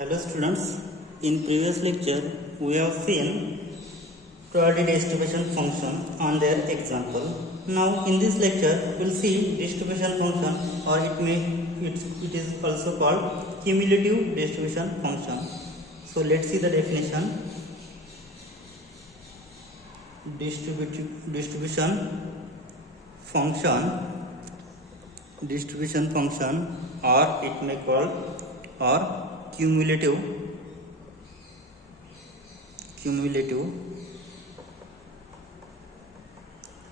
Hello students, in previous lecture we have seen probability distribution function on their example. Now in this lecture we will see distribution function, or it is also called cumulative distribution function. So let's see the definition. Distribution function, or it may call or cumulative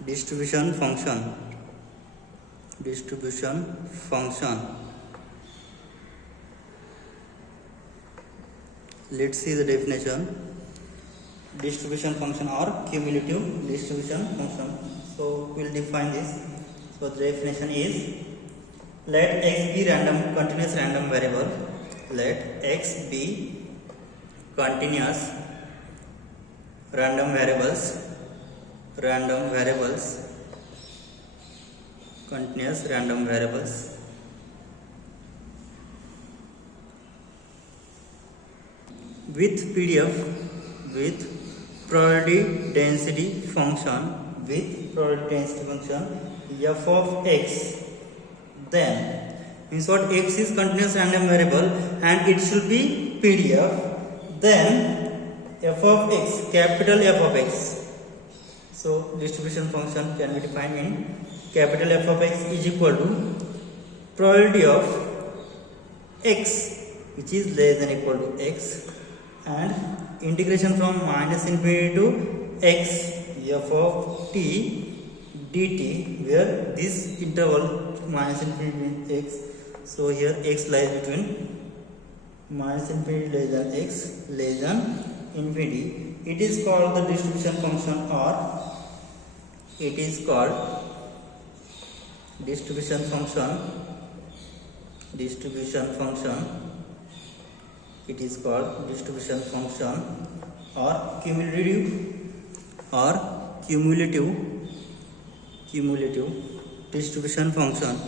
distribution function. Let's see the definition. Distribution function or cumulative distribution function. So we'll define this. So the definition is, let x be continuous random variable. Let x be continuous random variables, continuous random variables with PDF, with probability density function, f of x. Then means what, x is continuous random variable and it should be PDF. Then f of x, capital F of x. So distribution function can be defined in capital F of x is equal to probability of x, which is less than equal to x, and integration from minus infinity to x f of t dt, where this interval minus infinity to x. So here x lies between minus infinity less than x less than infinity. It is called the distribution function, or it is called distribution function. It is called distribution function or cumulative distribution function.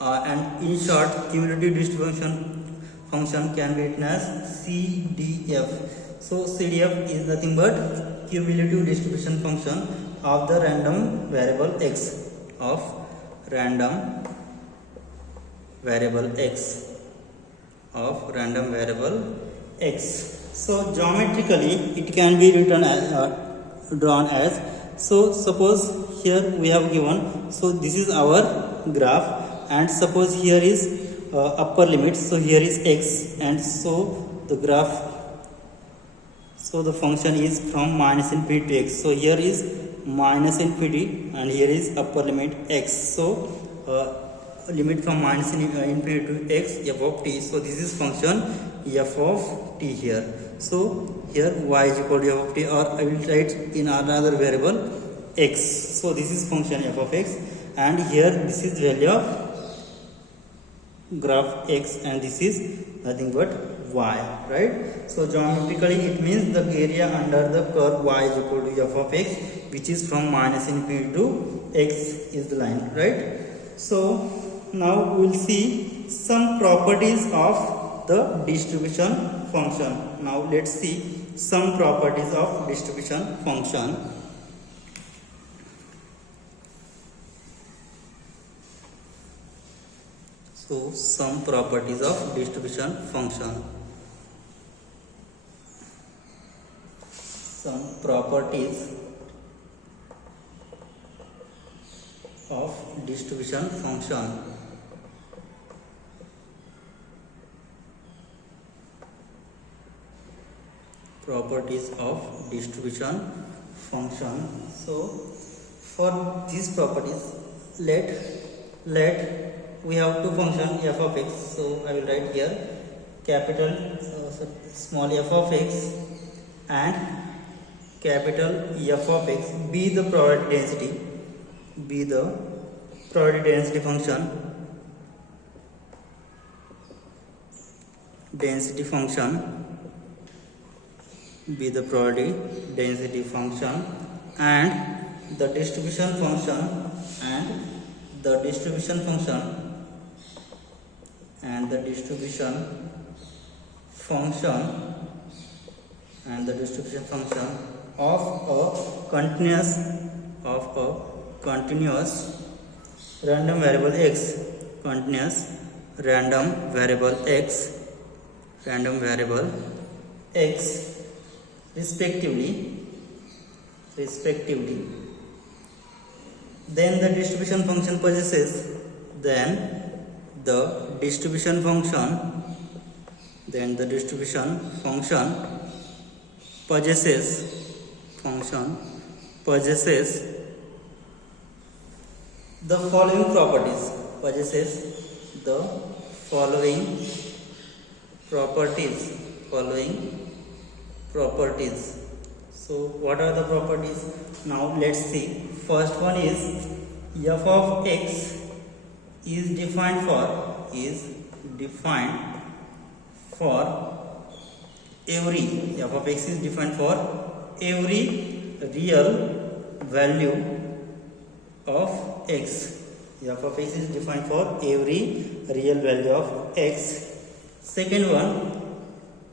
And in short, cumulative distribution function can be written as CDF. So CDF is nothing but cumulative distribution function of the random variable x, So geometrically it can be written as drawn as, so suppose here we have given, so this is our graph, and suppose here is upper limit, so here is x, and so the graph, so the function is from minus infinity to x. So here is minus infinity and here is upper limit x. So limit from minus infinity to x, f of t. So this is function f of t here. So here y is equal to f of t, or I will write in another variable x. So this is function f of x, and here this is value of graph x, and this is nothing but y, right? So geometrically it means the area under the curve y is equal to f of x, which is from minus infinity to x is the line, right? So now we will see some properties of the distribution function. Now let's see some properties of distribution function. So some properties of distribution function. Some properties of distribution function. Properties of distribution function. So for these properties, let we have two functions f of x. So I will write here capital small f of x and capital F of x be the probability density function, be the probability density function, and the distribution function and the distribution function and the distribution function and the distribution function of a continuous random variable x, continuous random variable x respectively, then the distribution function possesses the following properties, So what are the properties? Now let's see. First one is f of x is defined for every real value of x. F of x is defined for every real value of x. Second one,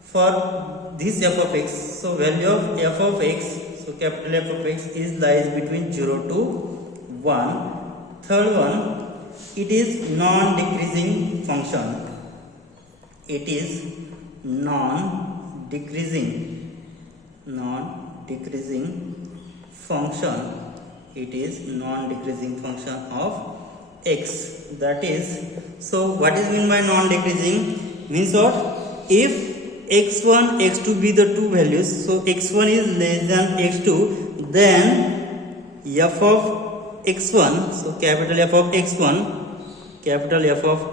for this f of x, so value of f of x, so capital F of x is lies between 0 to 1. Third one, it is non-decreasing function. It is non-decreasing function of x. That is, so what is mean by non-decreasing? Means what? If x1 x2 be the two values, so x1 is less than x2, then f of x1, so capital F of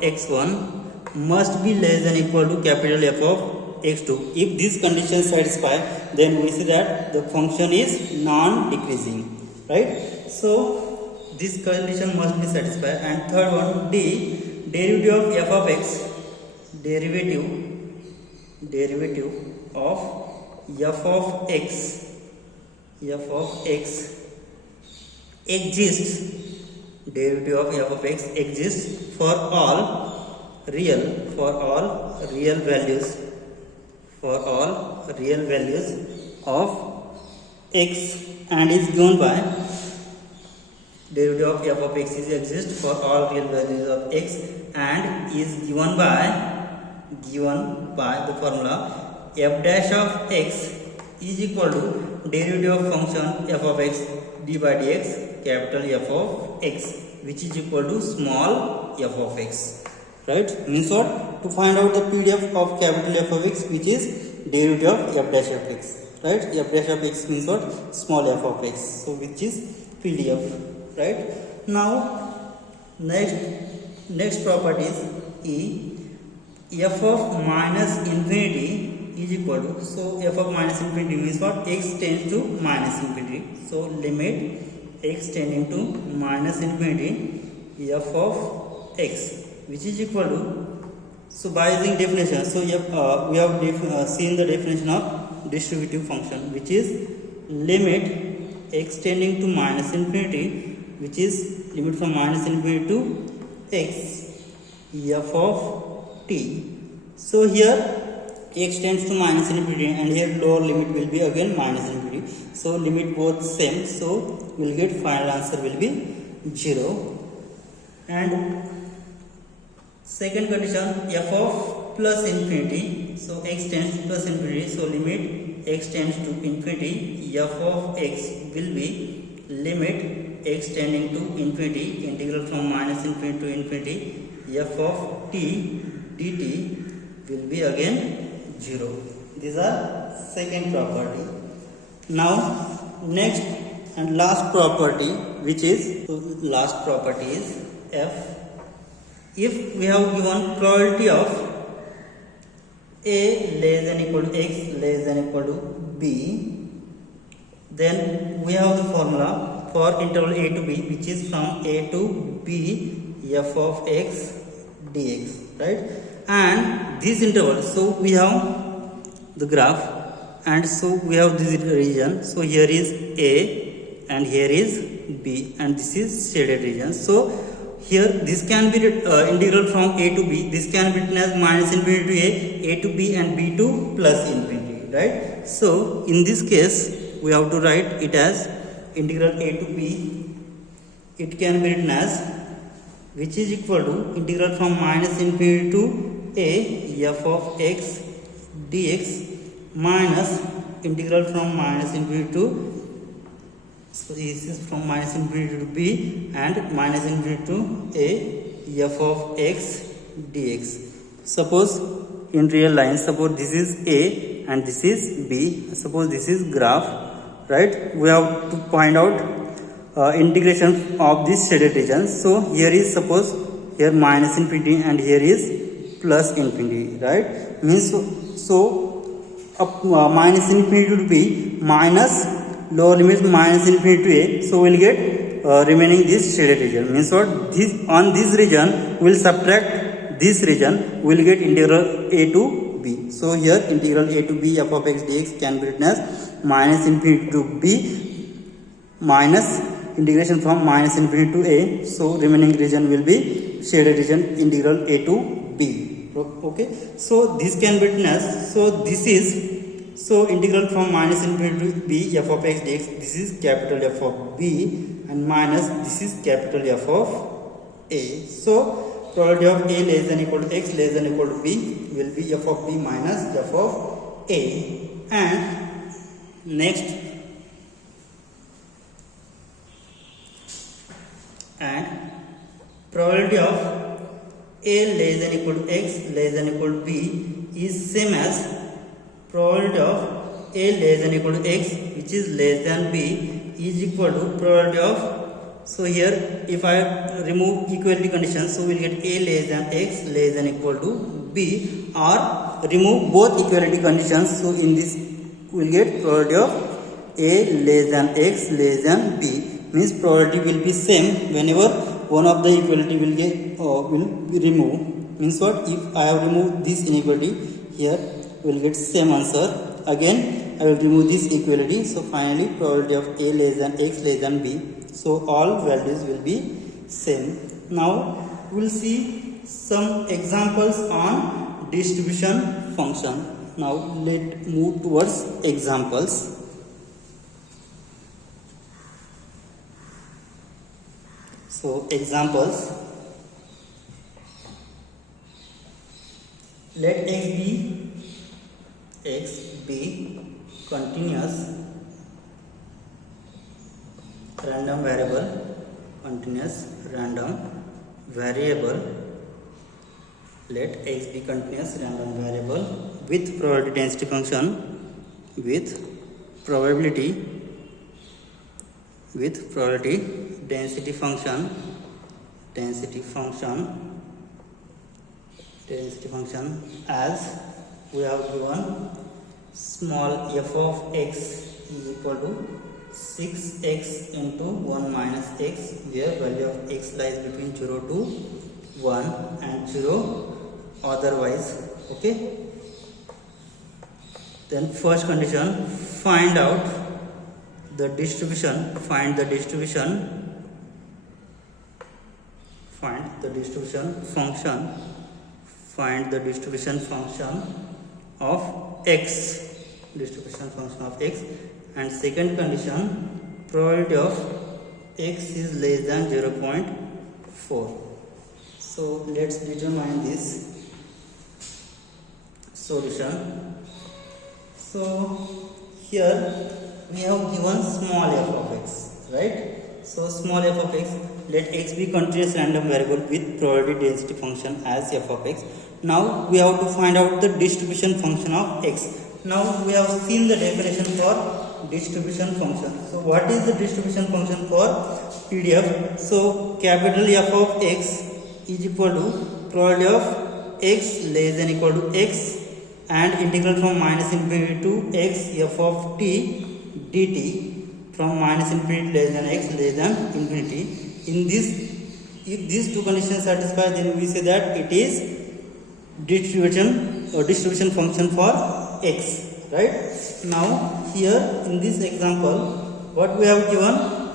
x1 must be less than equal to capital F of x2. If this condition satisfied, then we see that the function is non-decreasing, right? So this condition must be satisfied. And third one, D, derivative of f of x, derivative of f of x exists. Derivative of f of x exists for all real values of x, and is given by derivative of f of x is exist for all real values of x, and is given by the formula f dash of x is equal to derivative of function f of x d by dx capital F of x, which is equal to small f of x, right? Means what? To find out the PDF of capital F of x, which is derivative of f dash of x, right? F dash of x means what? Small f of x, so which is PDF, right? Now next property is f of minus infinity is equal to, so f of minus infinity means what? X tends to minus infinity, so limit x tending to minus infinity f of x, which is equal to, so by using definition, so we have seen the definition of distributive function, which is limit x tending to minus infinity, which is limit from minus infinity to x f of t. So here x tends to minus infinity, and here lower limit will be again minus infinity, so limit both same, so we'll get final answer will be 0. And second condition, f of plus infinity, so x tends to plus infinity, so limit x tends to infinity f of x will be limit x tending to infinity, integral from minus infinity to infinity f of t dt will be again 0. These are second property. Now next and last property, which is f. If we have given probability of a less than equal to x less than equal to b, then we have the formula for interval a to b, which is from a to b f of x dx, right? And this interval, so we have the graph, and so we have this region, so here is a and here is B, and this is shaded region. So here this can be integral from a to b. This can be written as minus infinity to a to b, and b to plus infinity, right? So in this case we have to write it as integral a to b. It can be written as, which is equal to integral from minus infinity to a f of x dx minus integral from minus infinity to, so this is from minus infinity to b and minus infinity to a f of x dx. Suppose in real lines, suppose this is a and this is b. Suppose this is graph, right? We have to find out integration of this shaded region. So here is, suppose here minus infinity and here is plus infinity, right? Means minus infinity to b minus lower limit minus infinity to a, so we'll get remaining this shaded region. Means what, this on this region we'll subtract this region, we'll get integral a to b. So here integral a to b f of x dx can be written as minus infinity to b minus integration from minus infinity to a, so remaining region will be shaded region integral a to b. Okay, so this can be written as, so this is, so integral from minus infinity to b f of x dx, this is capital F of b and minus this is capital F of a. So probability of a less than equal to x less than equal to b will be f of b minus f of a. And next, and probability of a less than equal to x less than equal to b is same as probability of a less than equal to x which is less than b is equal to probability of, so here if I remove equality conditions, so we'll get a less than x less than equal to b, or remove both equality conditions, so in this we'll get probability of a less than x less than b. Means probability will be same whenever one of the equality will get will be removed. Means what, if I have removed this inequality, here we will get same answer. Again I will remove this equality, so finally probability of a less than x less than b, so all values will be same. Now we will see some examples on distribution function. Now let's move towards examples. So examples, let x be continuous random variable, continuous random variable, let x be continuous random variable with probability density function, with probability density function as we have given small f of x is equal to 6x into 1 minus x, where value of x lies between 0 to 1 and 0 otherwise. Okay, then first condition, find the distribution function of x, and second condition, probability of x is less than 0.4. So let's determine this solution. So here we have given small f of x, right? So small f of x, let x be continuous random variable with probability density function as f of x. Now we have to find out the distribution function of x. Now we have seen the definition for distribution function. So what is the distribution function for PDF? So capital F of x is equal to probability of x less than equal to x and integral from minus infinity to x f of t dt from minus infinity less than x less than infinity. In this, if these two conditions satisfy, then we say that it is distribution function for x, right? Now here in this example, what we have given,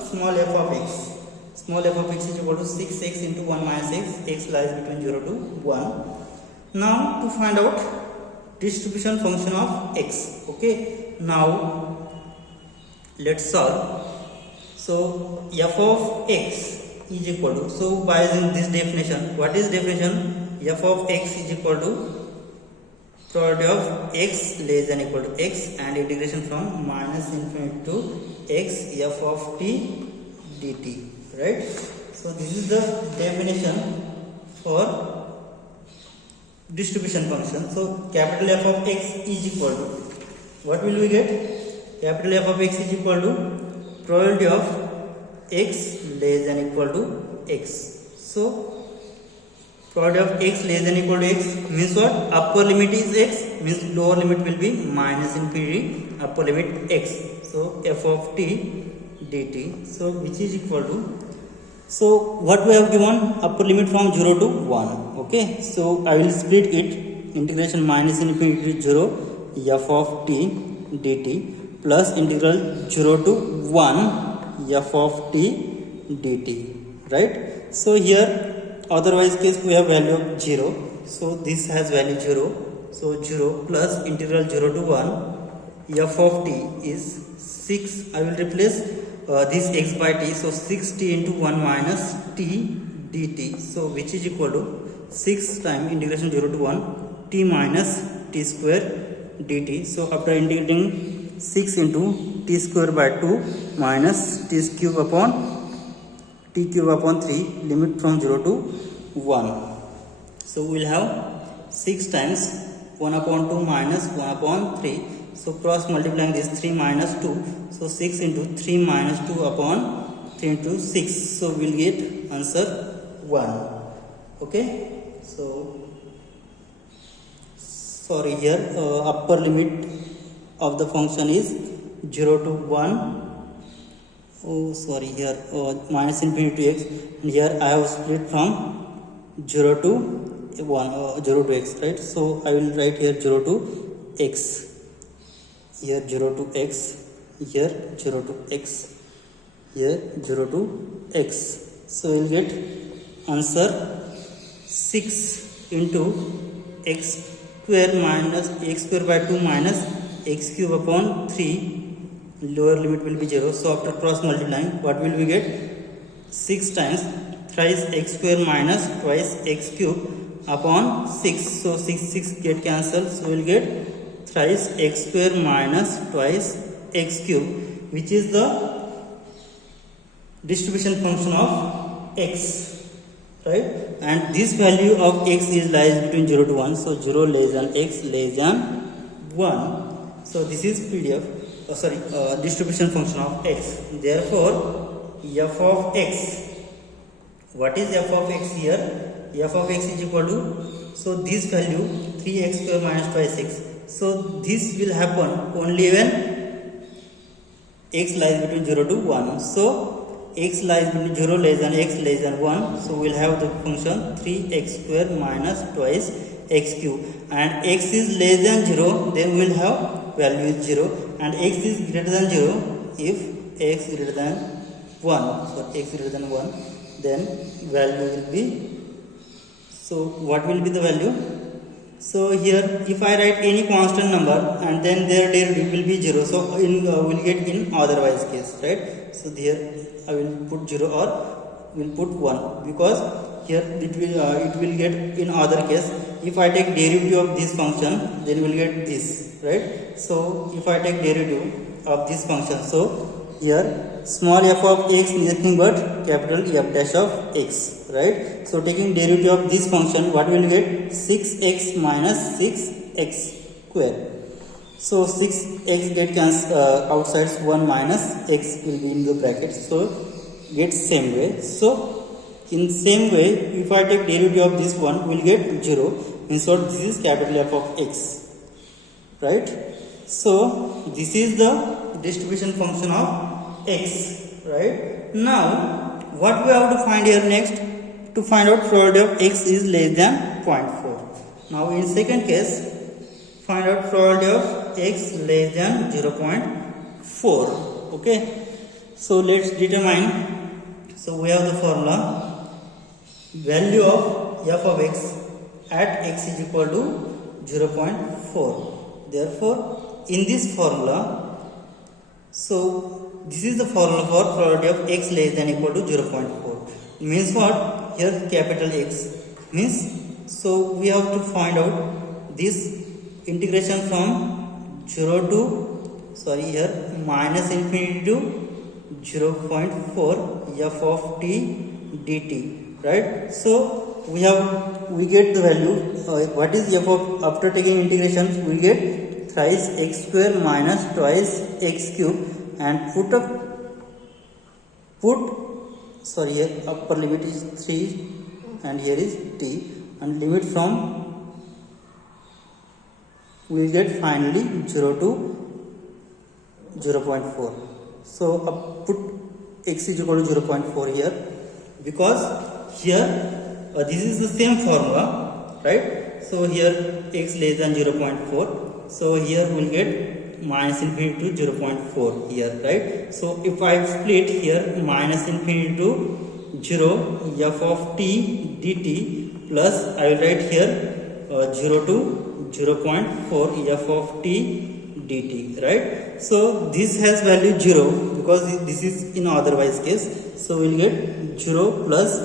small f of x. Small f of x is equal to 6x into 1 minus x. X lies between 0 to 1. Now to find out distribution function of x. Okay. Now let's solve. So f of x is equal to, so by using this definition, what is definition? F of x is equal to probability of x less than equal to x and integration from minus infinity to x f of t dt, right? So this is the definition for distribution function. So capital F of x is equal to, what will we get? Capital F of x is equal to probability of x less than equal to x. So probability of x less than equal to x means what? Upper limit is x, means lower limit will be minus infinity, upper limit x. So f of t dt, so which is equal to, so what we have given, upper limit from 0 to 1. Okay, so I will split it, integration minus infinity to 0 f of t dt plus integral 0 to 1 f of t dt, right? So here otherwise case we have value of 0, so this has value 0, so 0 plus integral 0 to 1 f of t is 6. I will replace this x by t, so 6t into 1 minus t dt, so which is equal to 6 times integration 0 to 1 t minus t square dt. So after integrating 6 into t square by 2 minus t cube upon t cube upon 3, limit from 0 to 1. So we will have 6 times 1 upon 2 minus 1 upon 3. So cross multiplying this 3 minus 2. So 6 into 3 minus 2 upon 3 into 6. So we will get answer 1. Okay. So sorry, here upper limit of the function is 0 to 1. Oh sorry, here minus infinity to x, and here I have split from 0 to 1, 0 to x, right? So I will write here 0 to x, here 0 to x, here 0 to x, here 0 to x. So we will get answer 6 into x square minus x square by 2 minus x cube upon 3. Lower limit will be 0. So after cross multiplying, what will we get? 6 times thrice x square minus twice x cube upon 6. So 6 get cancelled. So we will get thrice x square minus twice x cube, which is the distribution function of x, right? And this value of x is lies between 0 to 1. So 0 less than x less than 1. So this is PDF. Distribution function of x. Therefore, f of x. What is f of x here? F of x is equal to, so this value 3x square minus twice x. So this will happen only when x lies between 0 to 1. So x lies between 0 less than x less than 1. So we will have the function 3x square minus twice x cube. And x is less than 0, then we will have value is 0. And x is greater than 0 if x greater than 1. So x greater than 1, then value will be, so what will be the value? So here if I write any constant number and then their derivative will be 0, so in will get in otherwise case, right? So here I will put 0 or will put 1, because here it will get in other case. If I take derivative of this function, then we will get this, right? So if I take derivative of this function, so here small f of x is nothing but capital F dash of x, right? So taking derivative of this function, what will get? 6x minus 6x square. So 6x get cancelled outside, 1 minus x will be in the bracket. So get same way. So in same way, if I take derivative of this one, we will get 0. Means what? This is capital F of x, right? So this is the distribution function of x, right? Now what we have to find here next? To find out probability of x is less than 0.4. Now in second case, find out probability of x less than 0.4. Okay. So let's determine. So we have the formula, value of f of x at x is equal to 0.4. Therefore in this formula, so this is the formula for probability of x less than equal to 0.4. Means what? Here capital X means, so we have to find out this integration from 0 to, sorry, here minus infinity to 0.4 f of t dt, right? So we get the value, what is f of, after taking integration we get thrice x square minus twice x cube, and sorry, here upper limit is 3 and here is t, and limit from, we will get finally 0 to 0.4. So put x is equal to 0.4 here, because here this is the same formula, right? So here x less than 0.4, so here we will get minus infinity to 0.4 here, right? So if I split here minus infinity to 0 f of t dt, plus I will write here 0 to 0.4 f of t dt, right? So this has value 0 because this is in otherwise case, so we will get 0 plus,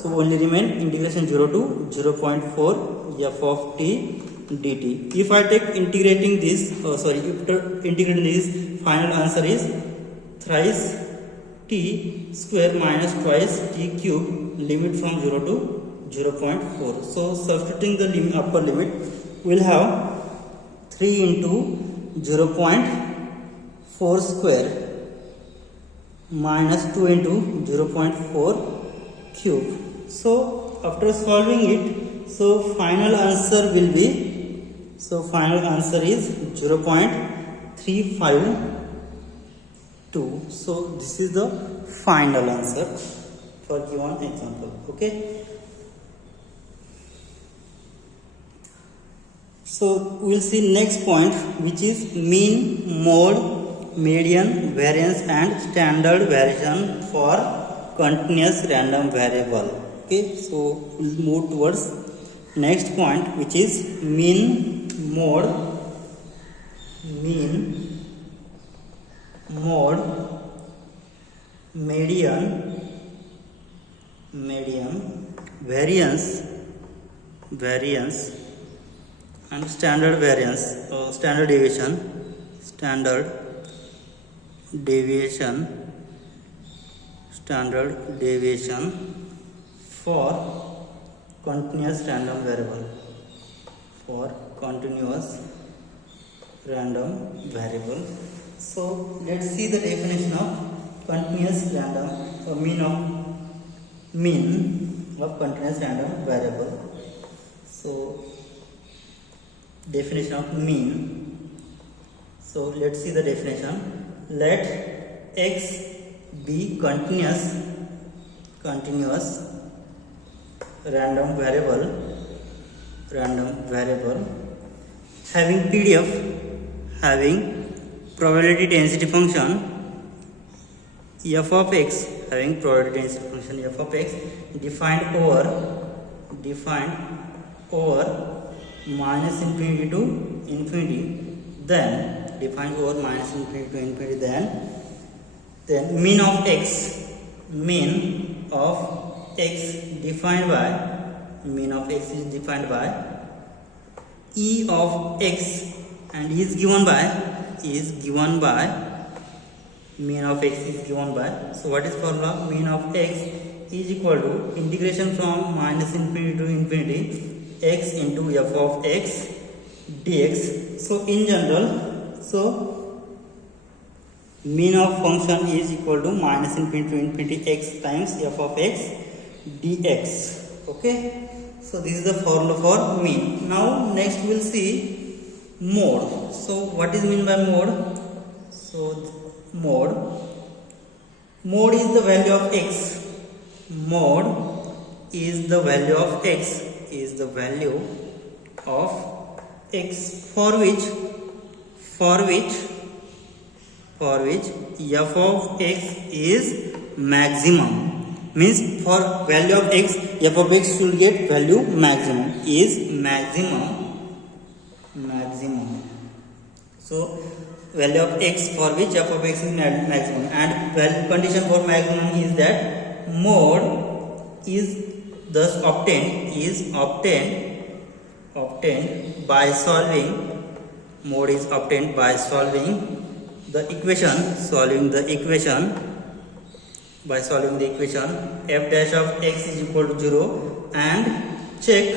so only remain integration 0 to 0.4 f of t dt. If I take integrating this, after integrating this, final answer is thrice t square minus twice t cube, limit from 0 to 0.4. So substituting the upper limit, we will have 3 into 0.4 square minus 2 into 0.4 cube. So after solving it, so final answer will be, so final answer is 0.352. So this is the final answer for given example. Okay. So we will see next point, which is mean, mode, median, variance and standard variation for continuous random variable. Okay, so we'll move towards next point, which is mean, mode, median, variance and standard variance, standard deviation for continuous random variable, So let's see the definition of continuous random, mean of continuous random variable. So definition of mean. So let's see the definition. Let x be continuous random variable having PDF, having probability density function f of x, defined over minus infinity to infinity, then then mean of x defined by e of x, and is given by mean of x is given by, so what is formula? Mean of x is equal to integration from minus infinity to infinity x into f of x dx. So in general, so mean of function is equal to minus infinity to infinity x times f of x dx. Okay, so this is the formula for mean. Now next we will see mode. So what is mean by mode? So mode is the value of x. Mode is the value of x, for which for which f of x is maximum. Means for value of x, f of x should get value maximum, is maximum. So value of x for which f of x is maximum, and value condition for maximum is that mode is thus obtained by solving the equation, f dash of x is equal to 0 and check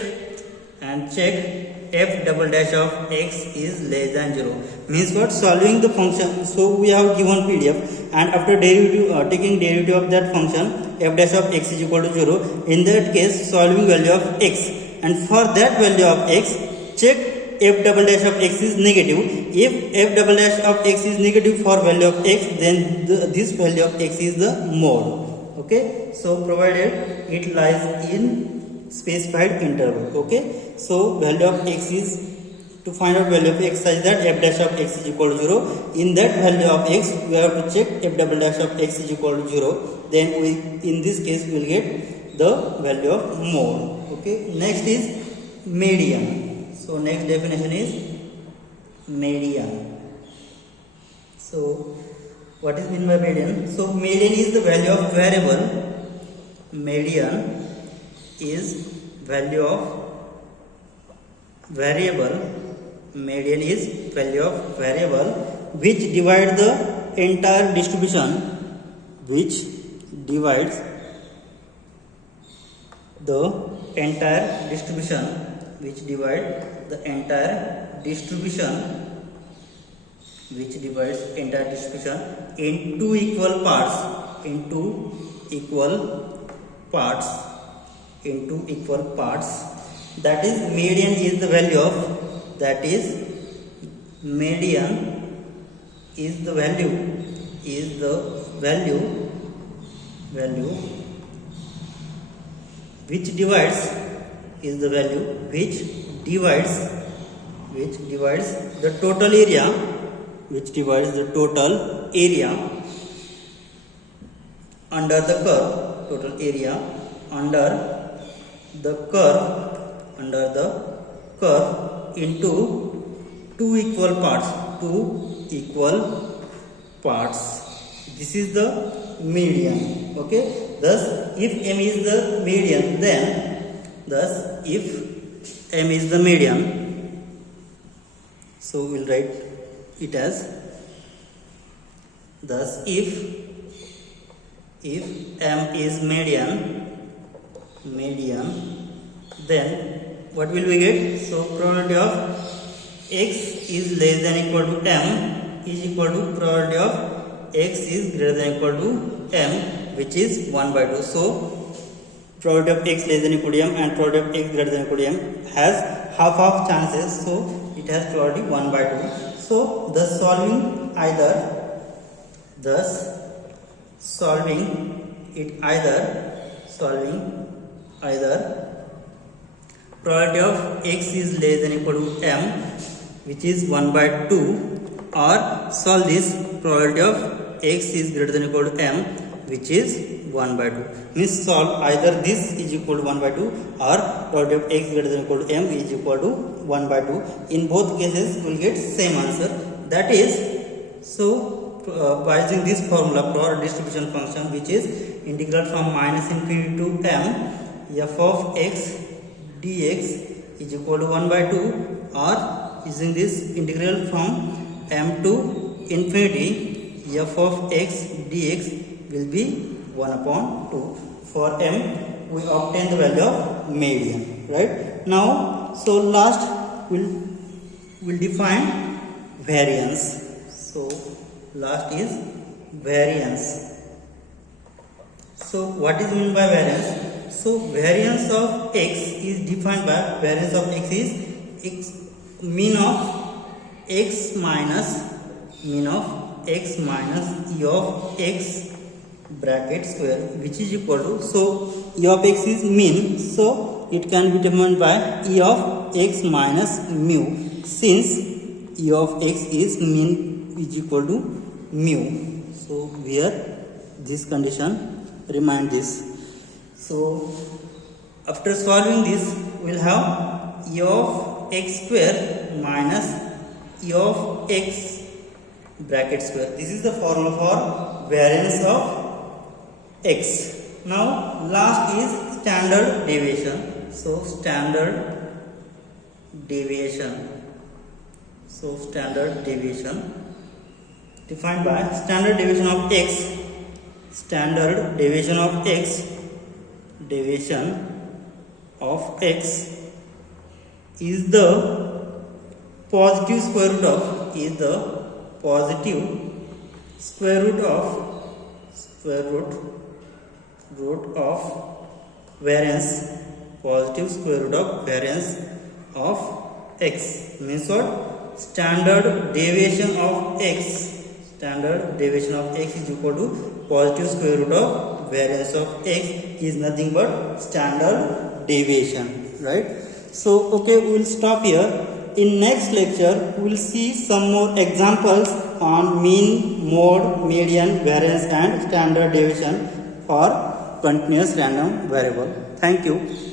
f double dash of x is less than 0. Means what? Solving the function. So we have given PDF, and after taking derivative of that function, f dash of x is equal to 0. In that case, solving value of x, and for that value of x, check f double dash of x is negative. If f double dash of x is negative for value of x, then this value of x is the mode. Okay, so provided it lies in specified interval. Okay, so value of x is, to find out value of x such that f dash of x is equal to 0. In that value of x, we have to check f double dash of x is equal to 0. Then we, in this case, we will get the value of mode. Okay, next is median. So next definition is median. So what is meant by median? So median is the value of variable. Median is value of variable. Median is value of variable which divides the entire distribution, which divides the entire distribution, in two equal parts. That is, median is the value of, which divides the total area, under the curve into two equal parts. This is the median. Okay, thus if m is the median, so we'll write it as, thus if m is median, then what will we get? So probability of x is less than equal to m is equal to probability of x is greater than equal to m, which is 1 by 2. So probability of x less than equal to m and probability of x greater than equal to m has half chances, so it has probability 1 by 2. So thus solving either probability of x is less than equal to m, which is 1 by 2, or solve this probability of x is greater than equal to m, which is 1 by 2. Means solve either this is equal to 1 by 2 or probability of x greater than equal to m is equal to 1 by 2. In both cases, we will get same answer. That is, so by using this formula, product distribution function, which is integral from minus infinity to m, f of x dx is equal to 1 by 2, or using this integral from m to infinity, f of x dx will be 1 upon 2. For m, we obtain the value of median. Right now, so last we'll define variance. So last is variance. So what is meant by variance? So variance of x is defined by, variance of x is mean of x minus e of x bracket square, which is equal to, so e of x is mean, so it can be determined by e of x minus mu, since e of x is mean is equal to mu. So here this condition remind this. So after solving this, we will have e of x square minus e of x bracket square. This is the formula for variance of x. Now last is standard deviation. So standard deviation. So standard deviation defined by standard deviation of x. Standard deviation of x. Deviation of x is the positive square root of root of variance, positive square root of variance of x. Means what? Standard deviation of x. Standard deviation of x is equal to positive square root of variance of x is nothing but standard deviation, right? So okay, we will stop here. In next lecture, we will see some more examples on mean, mode, median, variance and standard deviation for continuous random variable. Thank you.